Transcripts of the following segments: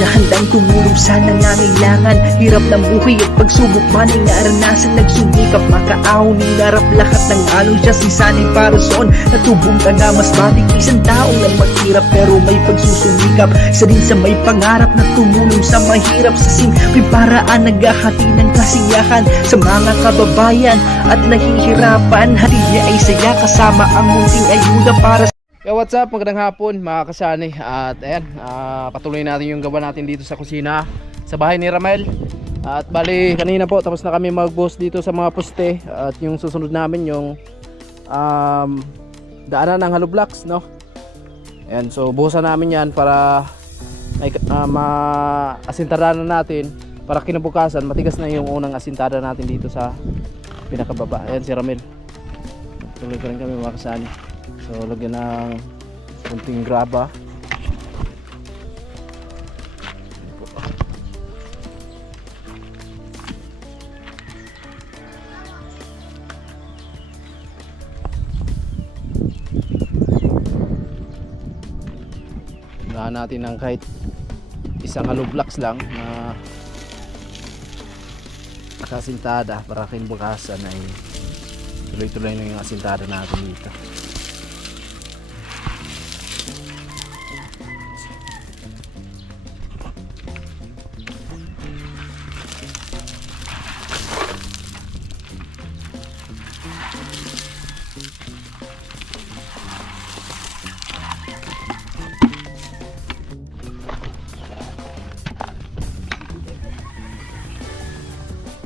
na handang tumulong sa nangangailangan. Hirap ng buhay at pagsubok man ay naranasan. Nagsumikap makaahon, hinarap lahat ng alon. Siya si sanay para soon, natubong ka na mas matik. Isang taong lang maghirap pero may pagsusumikap. Isa din sa may pangarap na tumulong sa mahirap. Sa simpleng paraan naghahati ng kasiyahan sa mga kababayan at nahihirapan. Hati niya ay saya kasama ang munting ayuda para sa... Yo, what's up? Magandang hapon mga kasani. At ayan, patuloy natin yung gawa natin dito sa kusina sa bahay ni Ramel. At bali kanina po tapos na kami mag-boss dito sa mga poste. At yung susunod namin yung daanan ng hollow blocks, no? Ayan, so buhusan namin yan para ma-asintaran natin para kinabukasan matigas na yung unang asintada natin dito sa pinakababa. Ayan si Ramel. Tuloy pa rin kami mga kasani. So lagyan ng kunting graba. Unahan natin ng kahit isang hollow blocks lang na nakasintada para kinabukasan ay tuloy-tuloy na yung asintada natin dito.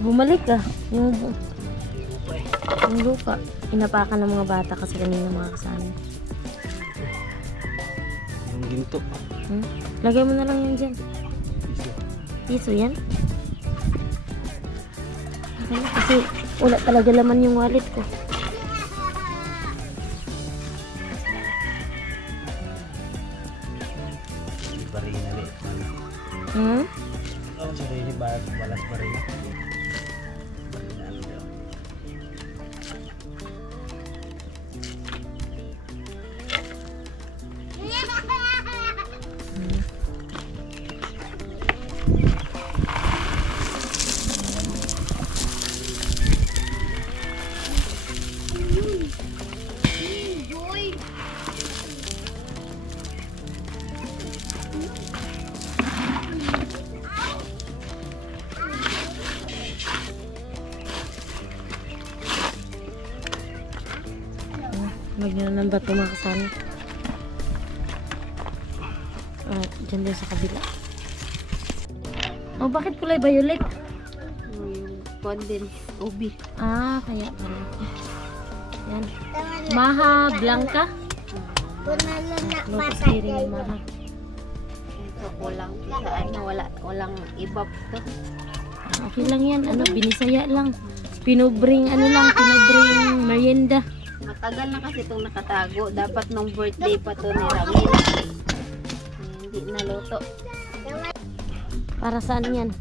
Bumalik ka. Yung lupa. Inapakan ng mga bata kasi kanina mga kasama. Yung ginto. Lagay mo na lang yan dyan. Piso yan? Okay, kasi wala talaga laman yung wallet ko. Barina rin. Oh, sorry, balas barina. Magyan ng bato mga kasama. At dyan din sa kabila. Oh, bakit kulay violet? Yung condensed ubi. Ah, kaya pala. Yan. Maha Blanca. Lotus berry ng Maha. Ito kulang sa ano, walang ibab to. Okay lang yan. Ano, binisaya lang. Pinubring, ano lang, pinubring merienda. Matagal na kasi itong nakatago. Dapat nung birthday pa to ni Ramil. Hindi naluto. Para saan yan?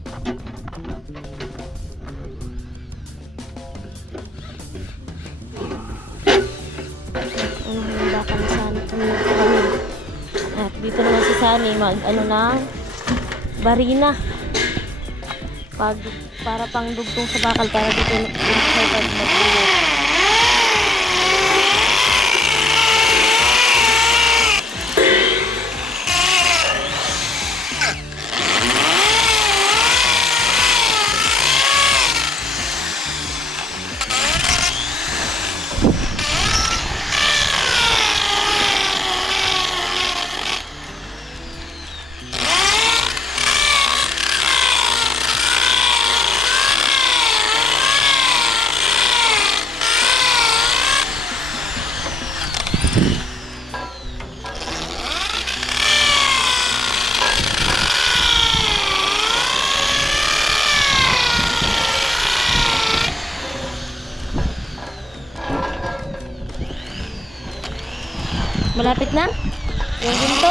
Ano handa ka na Sani? At dito naman si Sani mag ano na barina. Para pang dugtong sa bakal para dito mag-uwi. Malapit na? Yung ginto.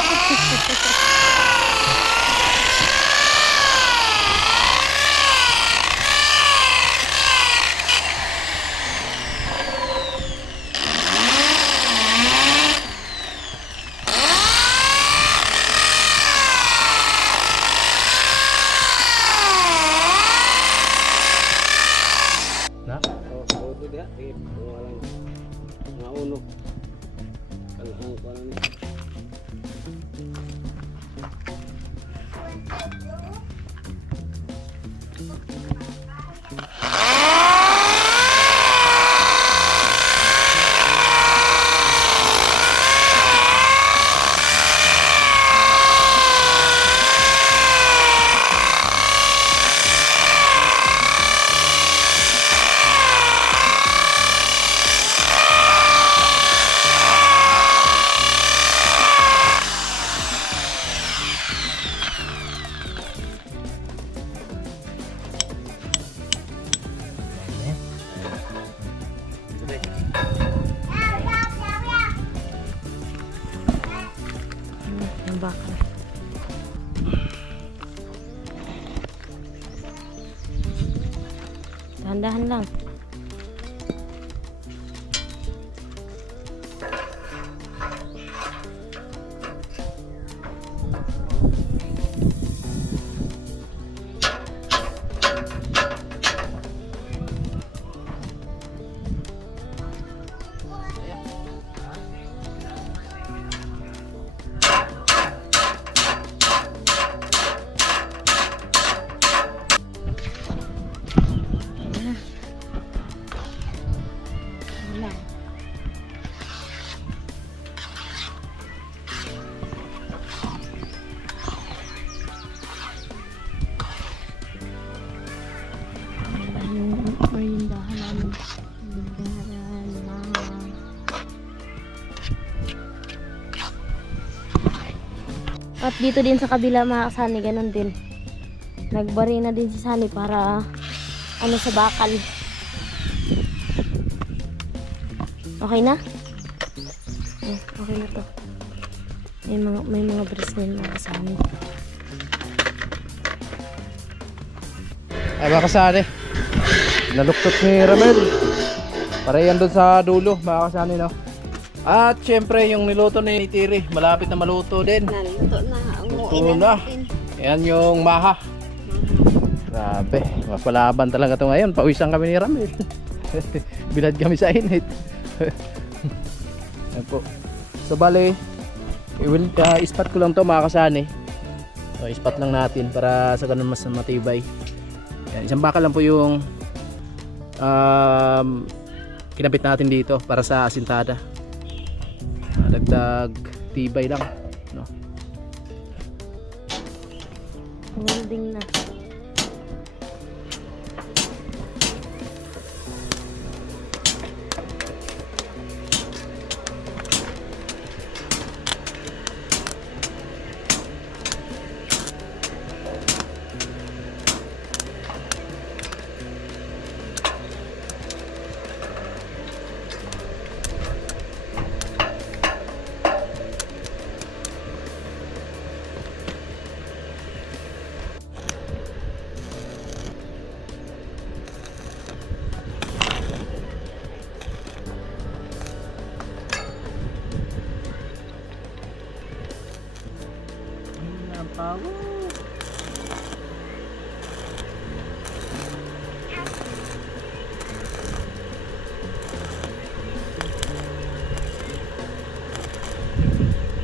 dia, walang mga uno. Kalahang ko ano ni. Yung bakal. Dahan-dahan lang. Merindahan namin. Merindahan mama. At dito din sa kabila mga kasani, ganun din. Nagbari na din si Sani para ano sa bakal. Okay na? Okay na to. May mga brace na yun mga kasani. Ay mga kasani, naluktot ni Ramel. Para yan doon sa dulo mga kasani, no? At syempre yung niluto ni Tiri, malapit na maluto din. Naluto na. Luto na. Yan yung maha. Grabe, mapalaban talaga to ngayon. Pawisan kami ni Ramel. Bilad kami sa init. Yan po. So bale, ispat ko lang to mga kasani. So ispat lang natin para sa ganun mas matibay. Yan, isang bakal lang po yung kinabit natin dito para sa asintada. Dagdag tibay lang, no? Welding na.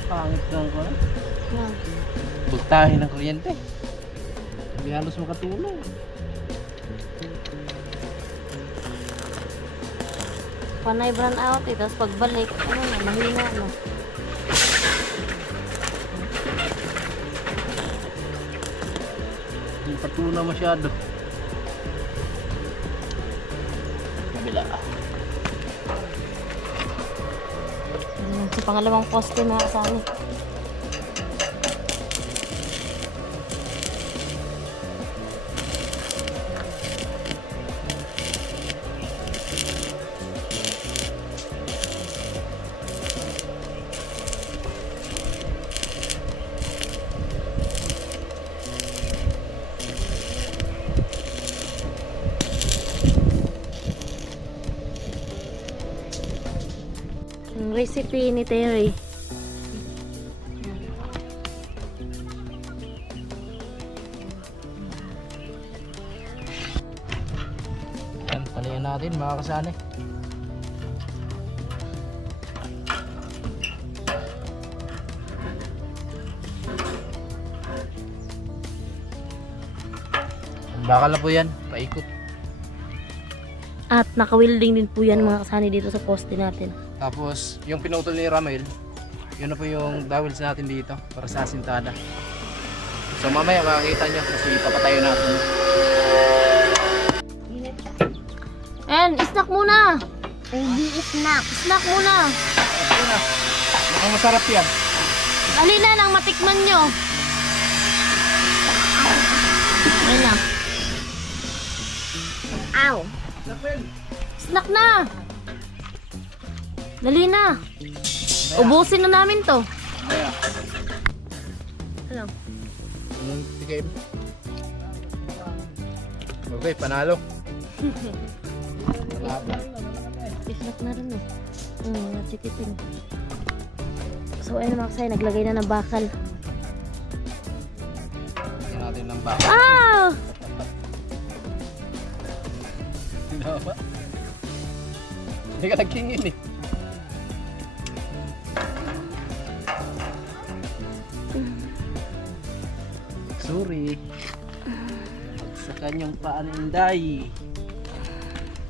Pangit lang ko. Yan. Bugtahin ng kuryente. Hindi halos makatulong. Panay brown out eh. Tapos pagbalik, ano na, mahina na. Hindi patuna masyado. Kabila. Sa pangalawang poste mga kasani. Ang recipe ni Terry. Yan, palayan natin natin mga kasani. Bakal na po yan, paikot. At naka-welding din po yan mga kasani dito sa poste natin. Tapos yung pinutol ni Ramel, yun na po yung dowels natin dito para sa sintada. So mamaya makikita nyo kasi papatayo natin. And snack muna! Hindi snack. Snack muna! Ayun na, mukhang masarap yan. Alina nang matikman nyo. Ayun na. Ow. Snack na! Dali na! Ubusin na namin to. Mamaya. Ano? Anong tigay mo? Okay, panalo. Snack na rin chikiting. So ayun mga kasay, naglagay na ng bakal. Lagyan natin ng bakal. Ah! Ginawa. Hindi ka nagkingin eh. Sorry. Sa kanyang paan Inday.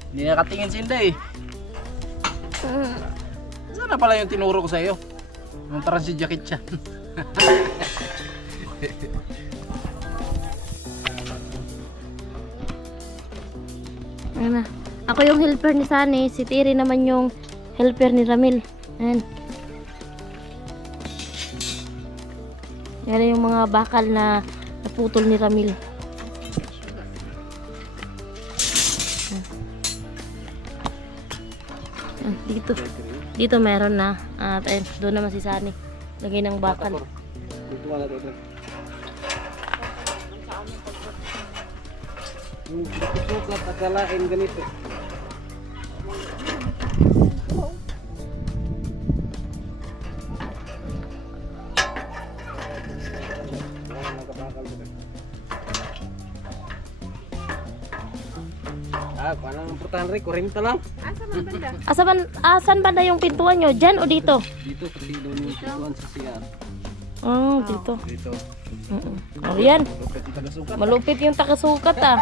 Hindi nakatingin si Inday. Sana pala yung tinuro ko sa iyo. Yung si jacket siya. Ayan na. Ako yung helper ni Sunny, si Tiri naman yung helper ni Ramil. Ayan. Yan yung mga bakal na naputol ni Ramil. Ayan, dito meron na. At ayun, doon naman si Sunny. Lagay ng bakal. Dito wala dito. Yung sukat akalain ganito. Parang importante rin, 40 lang. Asan banda yung pintuan nyo? Diyan o dito? Dito kasi doon yung pintuan sa CR. Oh, dito. Dito. Oh, yan. Lupit yung taga-sukat. Malupit yung takasukat ah.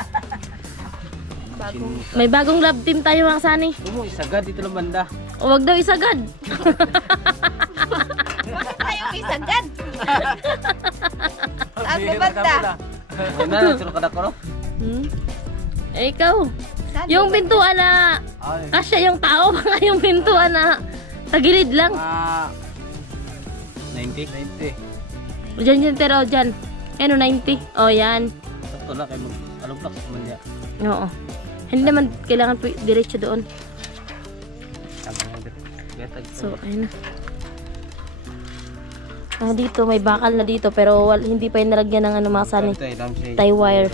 May bagong lab team tayo mga Sunny. Umo, isagad dito lang banda. O wag daw isagad. Tayo isagad. Ang banda. Wala na, sino kada ko no? Eh, ikaw. Yung pintuan na kasya yung tao, baka yung pintuan na sa gilid lang. 90? 90. Diyan pero dyan. Ano 90? O yan. Sakto na kayo mag-alumplak sa manya. Oo. Hindi naman kailangan diretso doon. So, ayun na. Dito may bakal na dito pero hindi pa yung nalagyan ng ano mga Sunny. Tie wire.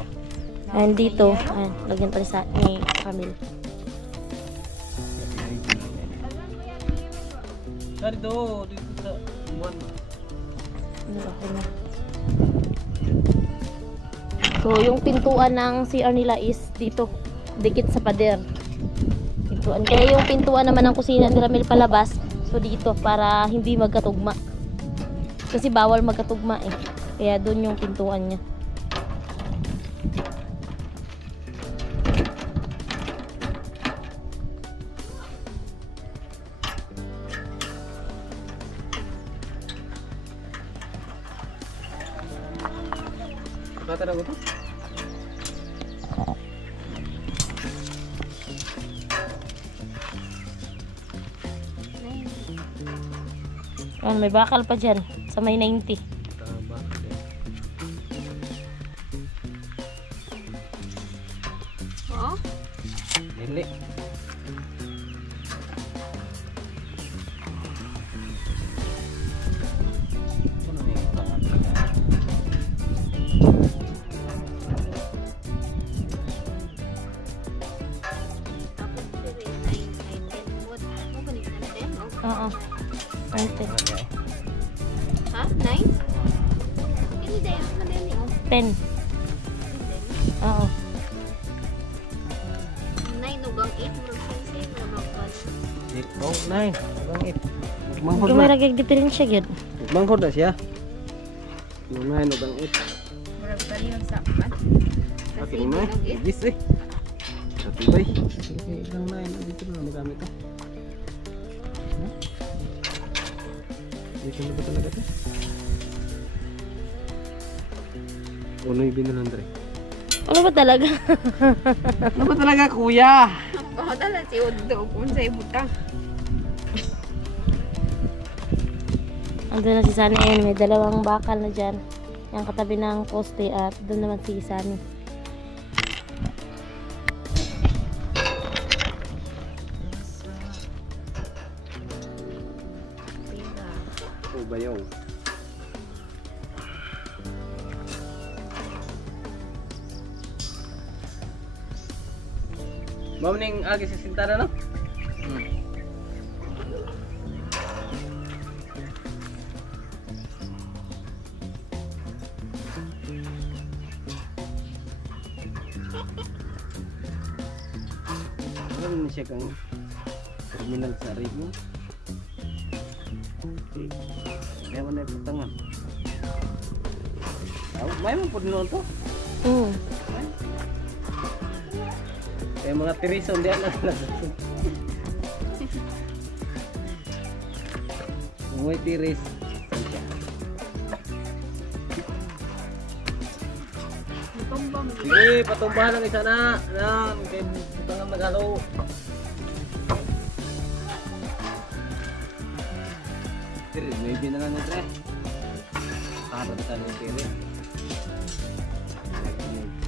And dito, ayan, lagyan pa ni Camille. Dito sa buwan. Okay na. So, yung pintuan ng CR nila is dito, dikit sa pader. Pintuan. Kaya yung pintuan naman ng kusina ni Ramil palabas, so dito, para hindi magkatugma. Kasi bawal magkatugma eh. Kaya doon yung pintuan niya. Kata ko to? Ayan, may bakal pa dyan sa may 90. Oo. Dili. Oo. 90. Ha? 9? Ini dahil ako na din oh. 10. Oo. 9 ugang 8 Oh, nay. Bangit. Manghod Gamay na. ra gyud diferensya gyud. Manghod na siya. Nay no bangit. Murag pa rin yung sapan. Okay, nay. Yes eh. Tapi bay. Okay, lang nay. Dito na magamit to. Dito na ba talaga to? Uno yung binalan dre. Ano ba talaga? Ano ba talaga kuya? Baka tala si Udo kung sa ibutang. Andun na si Sunny ayun, may dalawang bakal na dyan. Yung katabi ng poste at doon naman si Sunny. Oh, bayong. Ma'am ning agi sa sintada no? Ano siya kang terminal sa ritmo? Kaya mo na yung tangan. May mo po noon to? Kaya mga tirison diyan lang. Mga tiris. Sige, patumbahan ng isa na. Kaya butangan nagalo. Tiris, may binalan na tre. Para tayo ng tiris.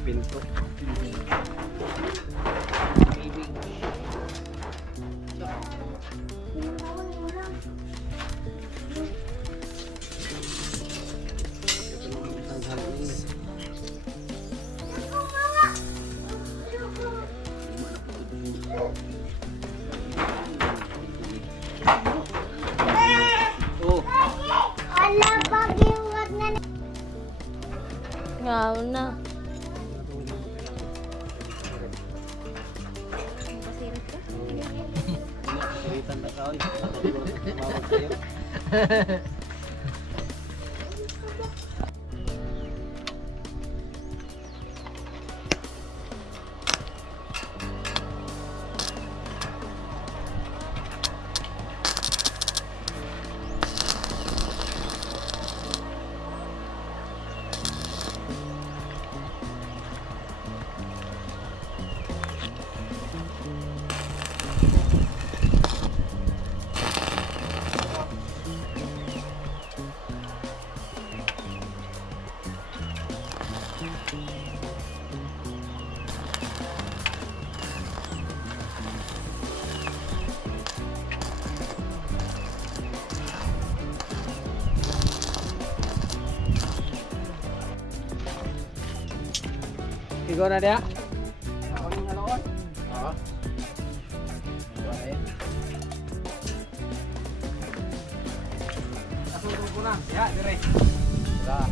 Pinto. Ngaw na. Siritan na ka, oy. Tawag sa'yo. Ikaw na dia? Ako yung haloon? Oo. Asusun ko na. Ya, dire. Wala.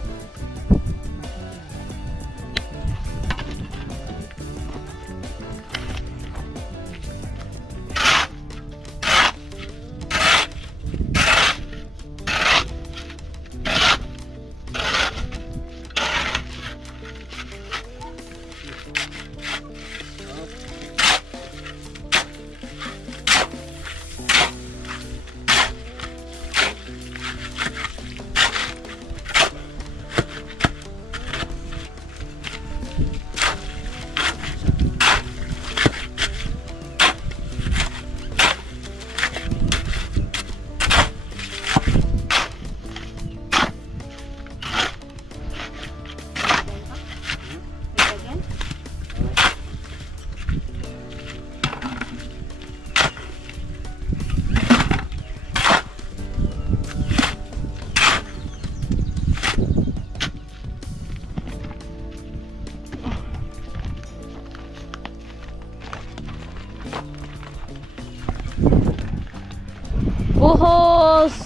Buhos!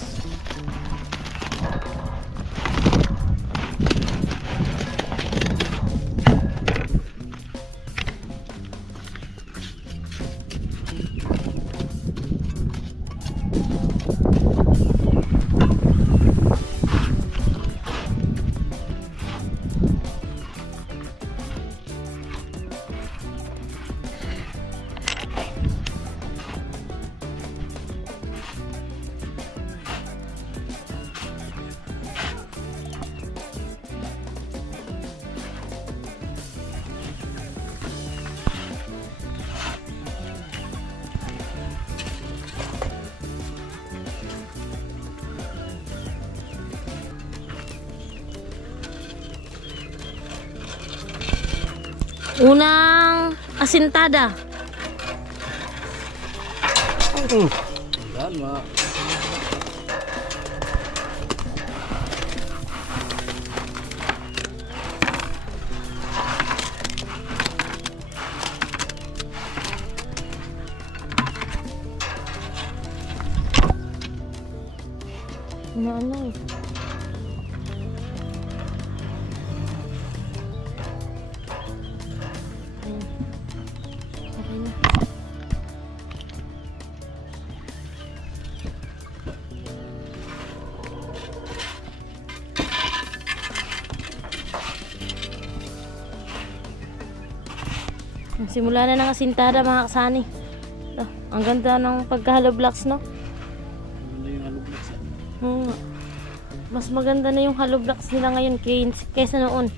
Unang asintada. Yan, mga Ano? Ayan. Okay na. Simula na ng asintada mga kasani. Oh, ang ganda ng pagka-hollow blocks, no? ano yung hollow blocks yan? Oo. Mas maganda na yung hollow blocks nila ngayon kaysa noon.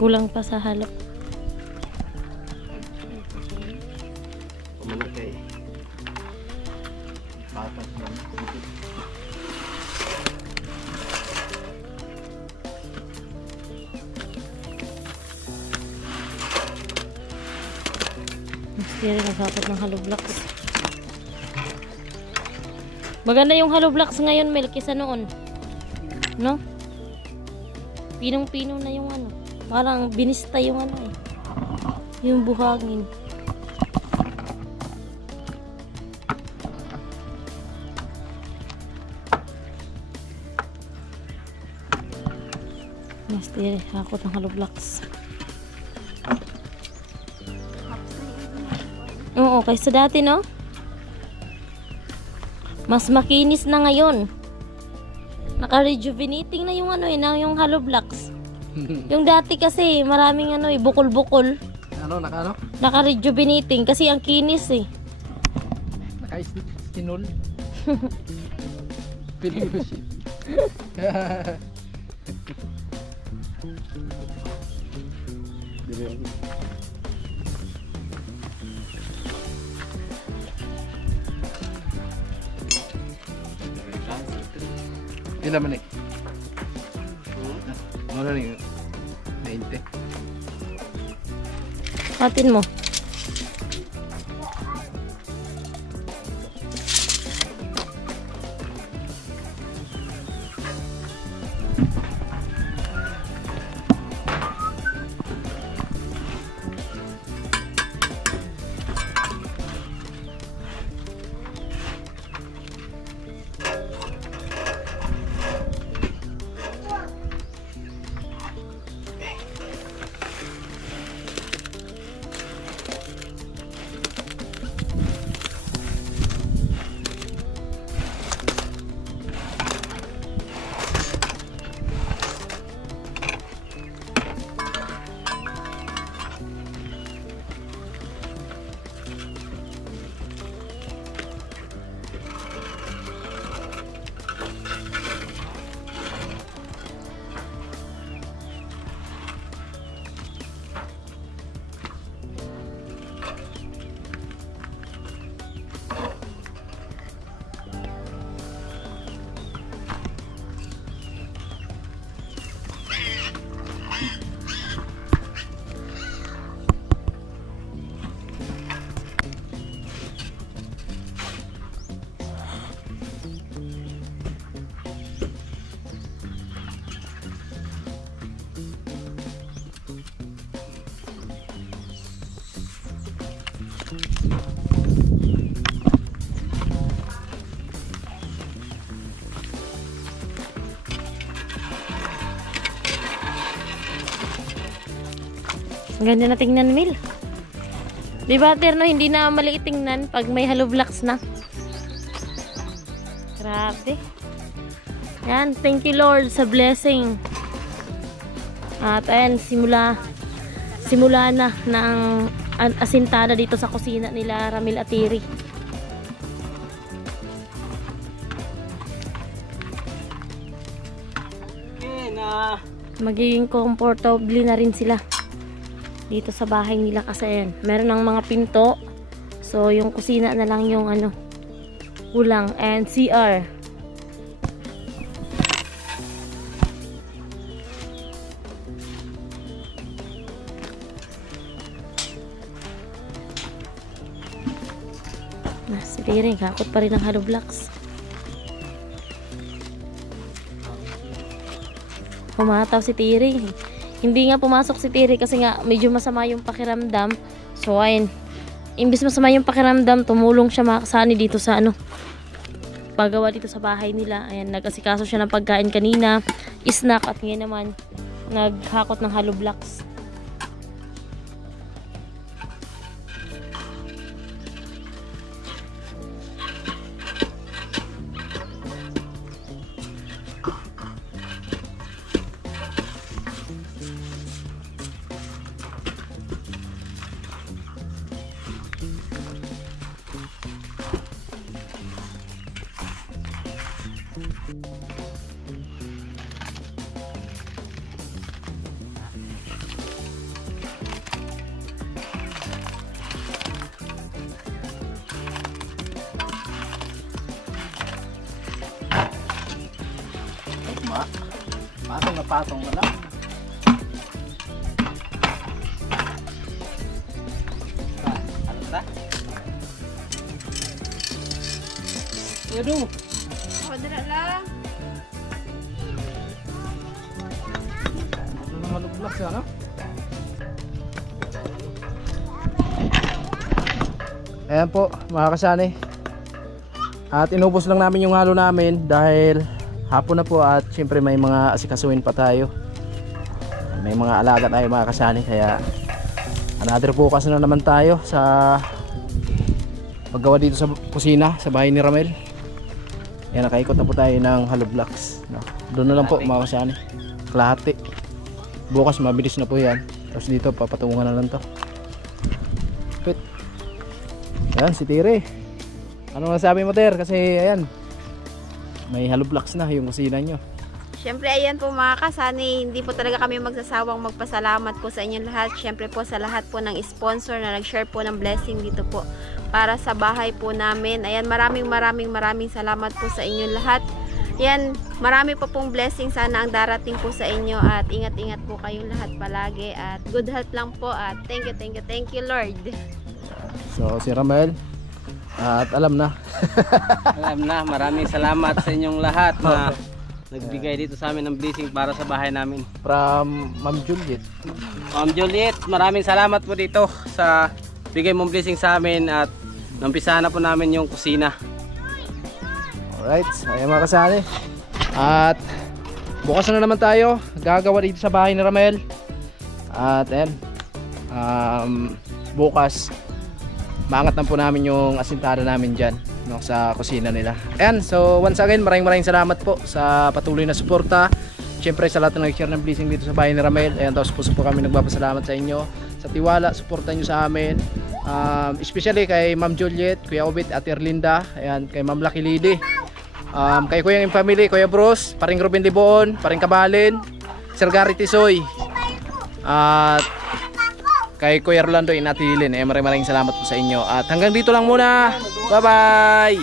Kulang pa sa halo. Pumanak kay. Papat lang. Mas rin nagkakot ng hollow blocks. Maganda yung hollow blocks ngayon, Mel, kaysa noon. No? Pinong-pino na yung ano. Parang binista yung ano eh. Yung buhangin. Mas rin nagkakot ng hollow blocks. Oo, kaysa dati, no? Mas makinis na ngayon. Naka-rejuvenating na yung ano eh, na yung hollow blocks. Yung dati kasi maraming ano eh, bukol-bukol. Ano, naka ano? Naka-rejuvenating kasi ang kinis eh. Naka-stinol. Piling ko siya. Ilan man eh? Ano na rin? 20. Patin mo. Ang ganda na tingnan, Mil. Di ba, Terno, hindi na maliit tingnan pag may hollow blocks na. Grabe. Yan, thank you Lord sa blessing. At ayan, simula na ng asintada dito sa kusina nila Ramil at Tiri. Okay na. Magiging comfortable na rin sila dito sa bahay nila kasi ayan, meron ng mga pinto. So yung kusina na lang yung kulang and CR. Si Tiri, kakot pa rin ang hollow blocks. Pumataw si Tiri. Hindi nga pumasok si Tiri kasi nga medyo masama yung pakiramdam. So ayun, imbis masama yung pakiramdam, tumulong siya makasani dito sa paggawa dito sa bahay nila. Ayan, nag-asikaso siya ng pagkain kanina, snack, at ngayon naman naghakot ng hollow blocks. Patong na lang. Ano ba? Yado. Kodra lang. Ano naman lublak siya, no? Ayan po, mga kasani. At inubos lang namin yung halo namin dahil hapon na po at syempre may mga asikasuhin pa tayo. May mga alaga tayo mga kasani, kaya another bukas na naman tayo sa paggawa dito sa kusina sa bahay ni Ramel. Yan, nakaikot na po tayo ng hollow blocks, no? Doon na lang po mga kasani, kalahati. Bukas mabilis na po yan. Tapos dito papatungan na lang to. Pit. Yan si Tiri. Ano masabi mo, Ter? Kasi ayan, may hollow blocks na yung kusina nyo. Siyempre, ayan po mga kasani, hindi po talaga kami magsasawang magpasalamat po sa inyong lahat. Siyempre po sa lahat po ng sponsor na nag-share po ng blessing dito po para sa bahay po namin. Ayan, maraming salamat po sa inyong lahat. Ayan, marami po pong blessing sana ang darating po sa inyo at ingat-ingat po kayong lahat palagi at good health lang po at thank you Lord. So si Ramel, at alam na. Alam na, maraming salamat sa inyong lahat na nagbigay dito sa amin ng blessing para sa bahay namin. From Ma'am Juliet. Ma'am Juliet, maraming salamat po dito sa bigay mong blessing sa amin at nampisahan na po namin yung kusina. Alright, ayan mga kasali. At bukas na naman tayo gagawa dito sa bahay ni Ramel. At ayan, bukas maangat na po namin yung asintada namin dyan, no, sa kusina nila. Ayan, so once again maraming salamat po sa patuloy na suporta. Siyempre sa lahat na nag-share ng blessing dito sa bahay ni Ramel. Ayan, tapos puso po kami nagpapasalamat sa inyo sa tiwala, suporta nyo sa amin. Especially kay Ma'am Juliet, Kuya Obit at Erlinda. Ayan, kay Ma'am Lucky Lady, kay Kuya ng Family, Kuya Bros, Paring Ruben Liboon, Paring Kabalin, Sir Gary Tisoy, at kay Kuya Orlando Inatilin. Maraming salamat po sa inyo. At hanggang dito lang muna. Bye-bye!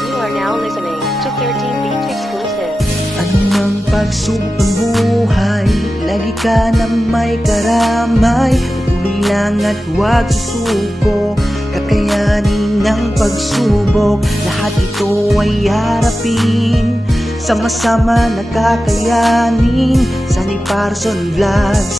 You are now listening to 13 Beats Exclusive. Anumang pagsubok ng buhay, lagi ka na may karamay. Patuloy lang at huwag susuko, kakayanin ng pagsubok. Lahat ito ay harapin sama-sama nakakayanin. Sunny Parson Vlogs.